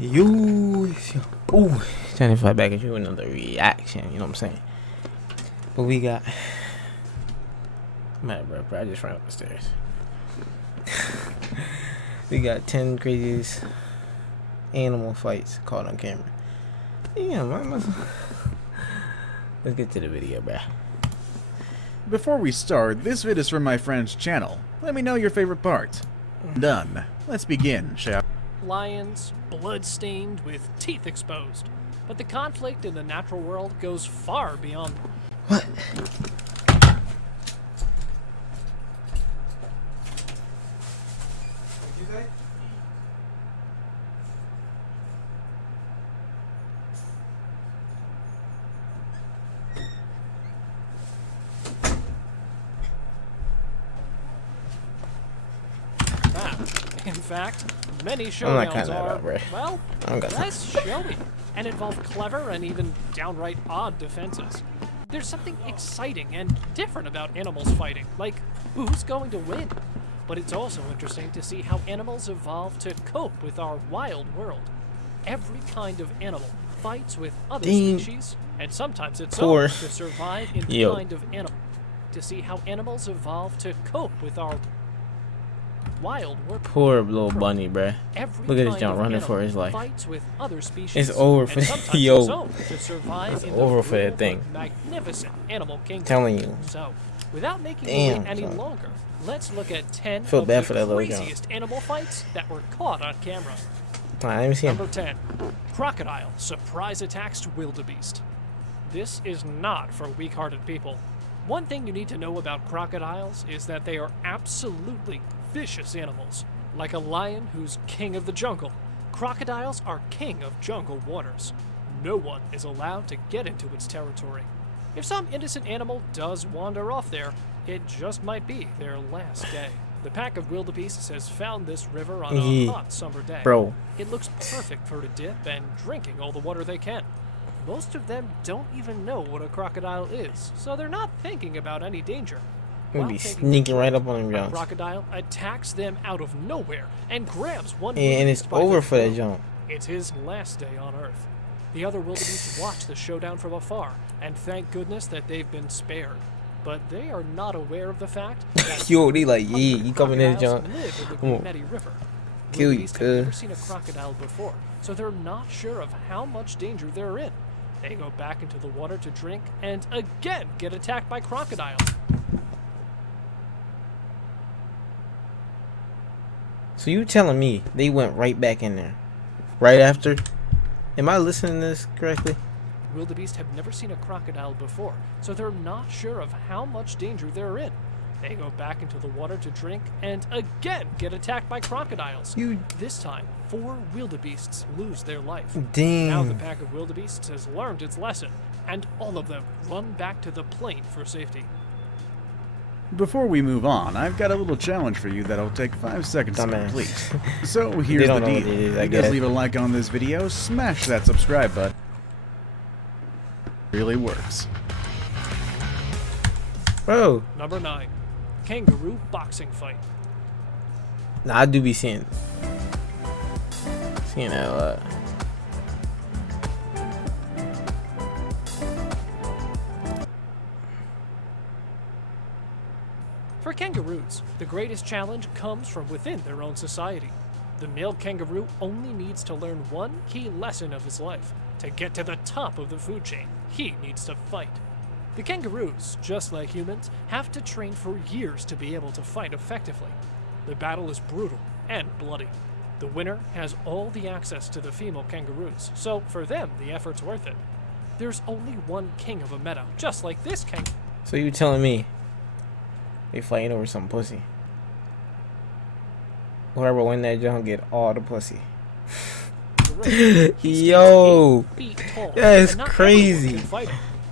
You, ooh, trying to fight back at you with another reaction. You know what I'm saying? But we got, man, bro, I just ran up the stairs. We got 10 craziest animal fights caught on camera. Yeah, man. Let's get to the video, bro. Before we start, this vid is from my friend's channel. Let me know your favorite part. Done. Let's begin, shall we? Lions, blood-stained with teeth exposed. But the conflict in the natural world goes far beyond... What? In fact, many I'm not showdowns cutting that are, out, bro. well, less showy and involve clever and even downright odd defenses. There's something exciting and different about animals fighting, like who's going to win? But it's also interesting to see how animals evolve to cope with our wild world. Every kind of animal fights with other species, and sometimes its own, to survive in the kind of animal. To see how animals evolve to cope with our wild world. Poor little bunny, bruh. Look at this jump running for his life. With other species, it's over for yo. It's over for that thing. Magnificent animal kingdom. Telling you. So, without making it any longer, let's look at 10 Feel of bad the for that craziest animal fights that were caught on camera. Alright, let me see him. Number 10. Crocodile surprise attacks wildebeest. This is not for weak-hearted people. One thing you need to know about crocodiles is that they are absolutely vicious animals. Like a lion who's king of the jungle, crocodiles are king of jungle waters. No one is allowed to get into its territory. If some innocent animal does wander off there, it just might be their last day. The pack of wildebeests has found this river on a hot summer day. Bro. It looks perfect for a dip and drinking all the water they can. Most of them don't even know what a crocodile is, so they're not thinking about any danger. We'll be sneaking right up on them, Jones. Crocodile attacks them out of nowhere and grabs one. And it's over for that jump. It's his last day on Earth. The other wildebeest watch the showdown from afar and thank goodness that they've been spared. But they are not aware of the fact that yo, they like, yeah, you coming in, John? River. Kill you, Have never seen a crocodile before, so they're not sure of how much danger they're in. They go back into the water to drink and again get attacked by crocodiles. So you telling me they went right back in there, right after? Am I listening to this correctly? Wildebeest have never seen a crocodile before, so they're not sure of how much danger they're in. They go back into the water to drink and again get attacked by crocodiles. This time, 4 wildebeests lose their life. Damn. Now the pack of wildebeests has learned its lesson, and all of them run back to the plane for safety. Before we move on, I've got a little challenge for you that'll take 5 seconds to complete. So here's the deal. You guys leave a like on this video, smash that subscribe button. Really works. Bro. Number 9. Kangaroo boxing fight. Nah, I do be seeing that a lot. For kangaroos, the greatest challenge comes from within their own society. The male kangaroo only needs to learn one key lesson of his life. To get to the top of the food chain, he needs to fight. The kangaroos, just like humans, have to train for years to be able to fight effectively. The battle is brutal and bloody. The winner has all the access to the female kangaroos, so for them, the effort's worth it. There's only one king of a meadow, just like this kangaroo. So you telling me they fighting over some pussy? Whoever win that jump get all the pussy. Yo, that's crazy.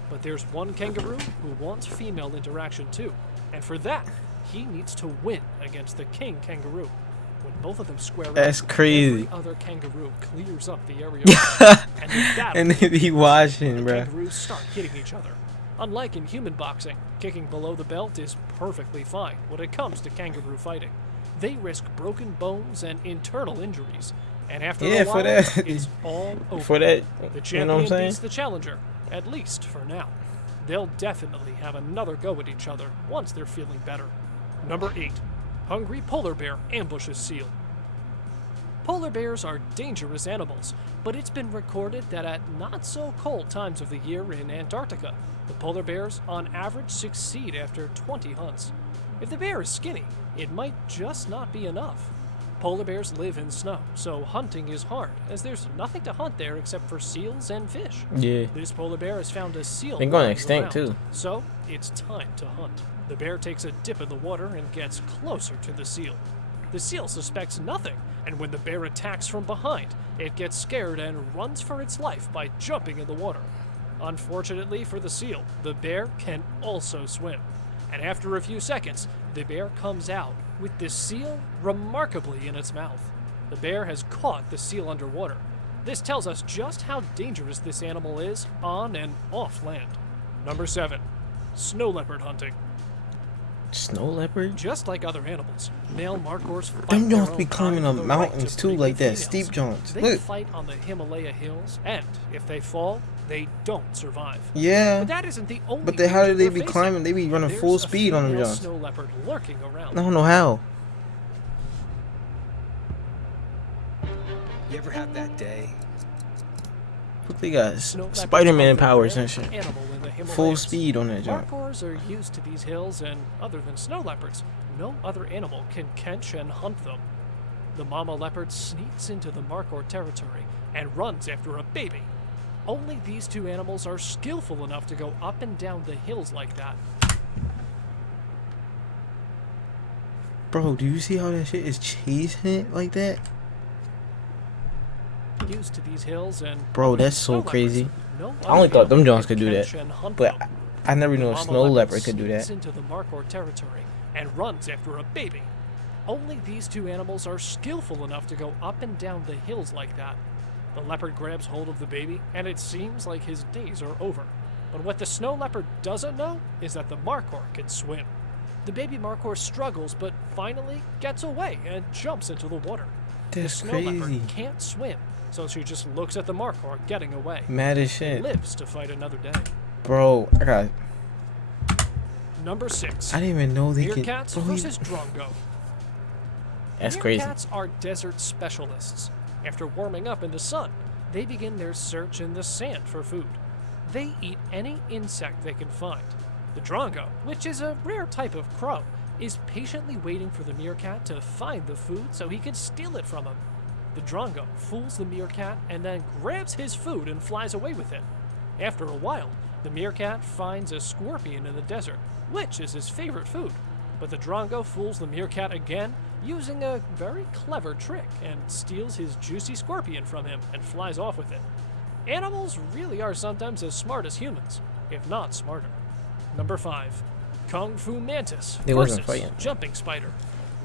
But there's one kangaroo who wants female interaction too, and for that, he needs to win against the king kangaroo. When both of them square up, every other kangaroo clears up the area, and the battle. And then he watching, bro. Kangaroos start hitting each other. Unlike in human boxing, kicking below the belt is perfectly fine when it comes to kangaroo fighting. They risk broken bones and internal injuries. And after a while, it's all over. For that, the champion beats the challenger, at least for now. They'll definitely have another go at each other once they're feeling better. Number 8. Hungry polar bear ambushes seal. Polar bears are dangerous animals, but it's been recorded that at not so cold times of the year in Antarctica, the polar bears on average succeed after 20 hunts. If the bear is skinny, it might just not be enough. Polar bears live in snow, so hunting is hard, as there's nothing to hunt there except for seals and fish. Yeah. This polar bear has found a seal. They're going extinct too. So it's time to hunt. The bear takes a dip in the water and gets closer to the seal. The seal suspects nothing, and when the bear attacks from behind, it gets scared and runs for its life by jumping in the water. Unfortunately for the seal, the bear can also swim. And after a few seconds, the bear comes out with the seal remarkably in its mouth. The bear has caught the seal underwater. This tells us just how dangerous this animal is on and off land. Number 7. Snow leopard hunting. Snow leopard? Just like other animals, male markhors fight. Them Jones be climbing the mountains too, like that, steep Jones. They fight on the Himalaya hills, and if they fall, they don't survive. Yeah. But that isn't the only. But how do they be climbing? They be running full speed on them Jones. Snow leopard lurking around. I don't know how. You ever have that day? They got Spider-Man powers and shit. Full speed on that jump. Markhors are used to these hills, and other than snow leopards, no other animal can catch and hunt them. The mama leopard sneaks into the markhor territory and runs after a baby. Only these two animals are skillful enough to go up and down the hills like that. Bro, do you see how that shit is chasing it like that? Used to these hills, and bro, that's so crazy. I only thought them Jones could do that, but I never knew a snow leopard could do that. Into the markhor territory and runs after a baby. Only these two animals are skillful enough to go up and down the hills like that. The leopard grabs hold of the baby, and it seems like his days are over. But what the snow leopard doesn't know is that the markhor can swim. The baby markhor struggles, but finally gets away and jumps into the water. That's the snow crazy. leopard can't swim, so she just looks at the markhor getting away. Mad as shit. Lives to fight another day. Bro, I got. Number 6. I didn't even know they could. Meerkats versus drongo. That's crazy. Meerkats are desert specialists. After warming up in the sun, they begin their search in the sand for food. They eat any insect they can find. The drongo, which is a rare type of crow, is patiently waiting for the meerkat to find the food so he can steal it from him. The drongo fools the meerkat and then grabs his food and flies away with it. After a while, the meerkat finds a scorpion in the desert, which is his favorite food. But the drongo fools the meerkat again using a very clever trick and steals his juicy scorpion from him and flies off with it. Animals really are sometimes as smart as humans, if not smarter. Number 5. Kung Fu Mantis versus Jumping Spider.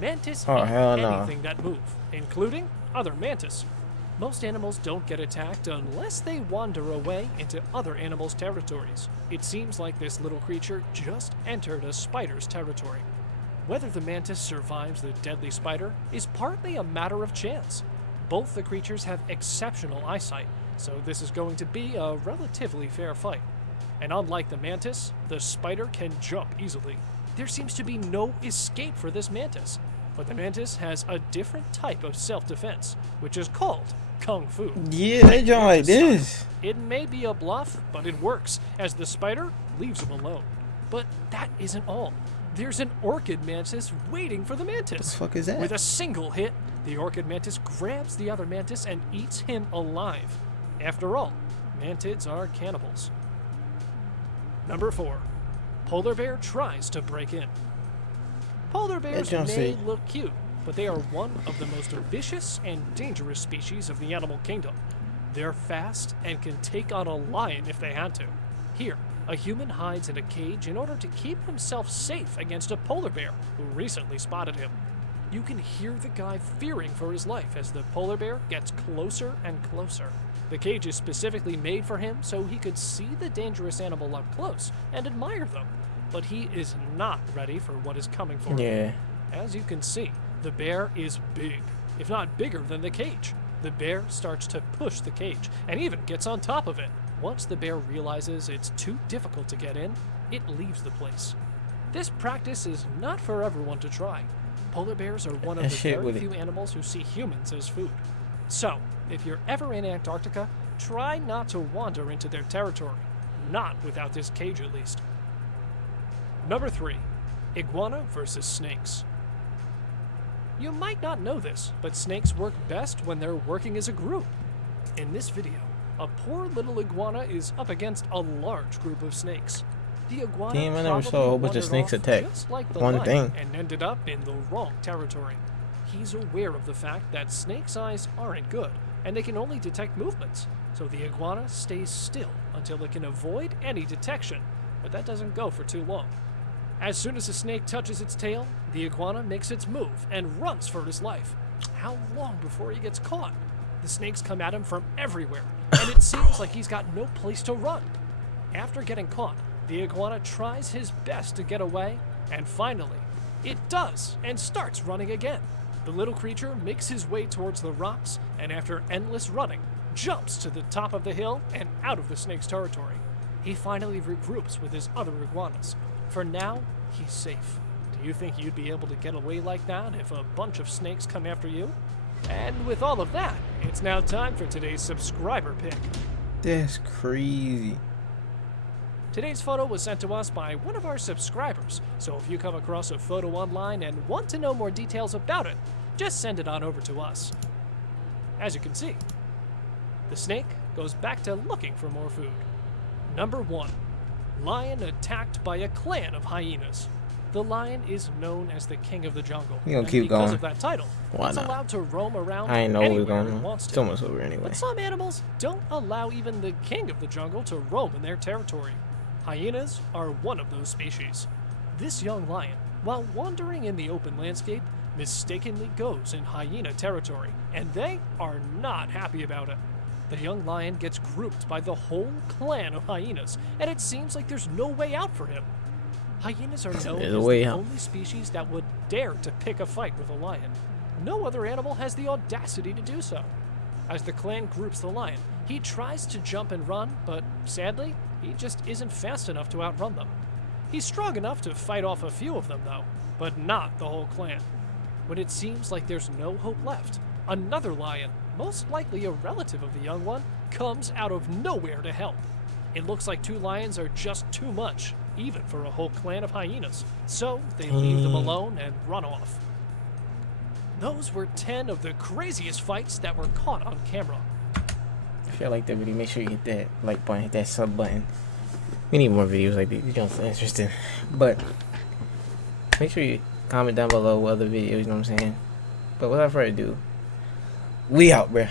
Mantis eat anything that move, including other mantis. Most animals don't get attacked unless they wander away into other animals' territories. It seems like this little creature just entered a spider's territory. Whether the mantis survives the deadly spider is partly a matter of chance. Both the creatures have exceptional eyesight, so this is going to be a relatively fair fight. And unlike the mantis, the spider can jump easily. There seems to be no escape for this mantis, but the mantis has a different type of self-defense, which is called Kung Fu. Yeah, they jump like this. It may be a bluff, but it works, as the spider leaves him alone. But that isn't all. There's an orchid mantis waiting for the mantis. What the fuck is that? With a single hit, the orchid mantis grabs the other mantis and eats him alive. After all, mantids are cannibals. Number 4. Polar bear tries to break in. Polar bears may look cute, but they are one of the most vicious and dangerous species of the animal kingdom. They're fast and can take on a lion if they had to. Here, a human hides in a cage in order to keep himself safe against a polar bear who recently spotted him. You can hear the guy fearing for his life as the polar bear gets closer and closer. The cage is specifically made for him so he could see the dangerous animal up close and admire them. But he is not ready for what is coming for him. As you can see, the bear is big, if not bigger than the cage. The bear starts to push the cage and even gets on top of it. Once the bear realizes it's too difficult to get in, it leaves the place. This practice is not for everyone to try. Polar bears are one of the very few animals who see humans as food. So, if you're ever in Antarctica, try not to wander into their territory. Not without this cage, at least. Number 3. Iguana versus snakes. You might not know this, but snakes work best when they're working as a group. In this video, a poor little iguana is up against a large group of snakes. The iguana I never saw a whole bunch of snakes attack one thing and ended up in the wrong territory. He's aware of the fact that snakes' eyes aren't good, and they can only detect movements, so the iguana stays still until it can avoid any detection, but that doesn't go for too long. As soon as a snake touches its tail, the iguana makes its move and runs for his life. How long before he gets caught? The snakes come at him from everywhere, and it seems like he's got no place to run. After getting caught, the iguana tries his best to get away, and finally, it does, and starts running again. The little creature makes his way towards the rocks, and after endless running, jumps to the top of the hill and out of the snake's territory. He finally regroups with his other iguanas. For now, he's safe. Do you think you'd be able to get away like that if a bunch of snakes come after you? And with all of that, it's now time for today's subscriber pick. That's crazy. Today's photo was sent to us by one of our subscribers, so if you come across a photo online and want to know more details about it, just send it on over to us. As you can see, the snake goes back to looking for more food. Number 1. Lion attacked by a clan of hyenas. The lion is known as the king of the jungle. You gonna keep going? Because of that title, it's allowed to roam around I ain't know what was anywhere going it on. wants It's to. almost over anyway. But some animals don't allow even the king of the jungle to roam in their territory. Hyenas are one of those species. This young lion, while wandering in the open landscape, mistakenly goes in hyena territory, and they are not happy about it. The young lion gets grouped by the whole clan of hyenas, and it seems like there's no way out for him. Hyenas are known as the only species that would dare to pick a fight with a lion. No other animal has the audacity to do so. As the clan groups the lion, he tries to jump and run, but sadly, he just isn't fast enough to outrun them. He's strong enough to fight off a few of them, though, but not the whole clan. When it seems like there's no hope left, another lion, most likely a relative of the young one, comes out of nowhere to help. It looks like 2 lions are just too much, even for a whole clan of hyenas, so they leave them alone and run off. Those were 10 of the craziest fights that were caught on camera. If you like that video, make sure you hit that like button, hit that sub button. We need more videos like these. You know, it's interesting. But make sure you comment down below what other videos, you know what I'm saying? But without further ado, we out, bruh.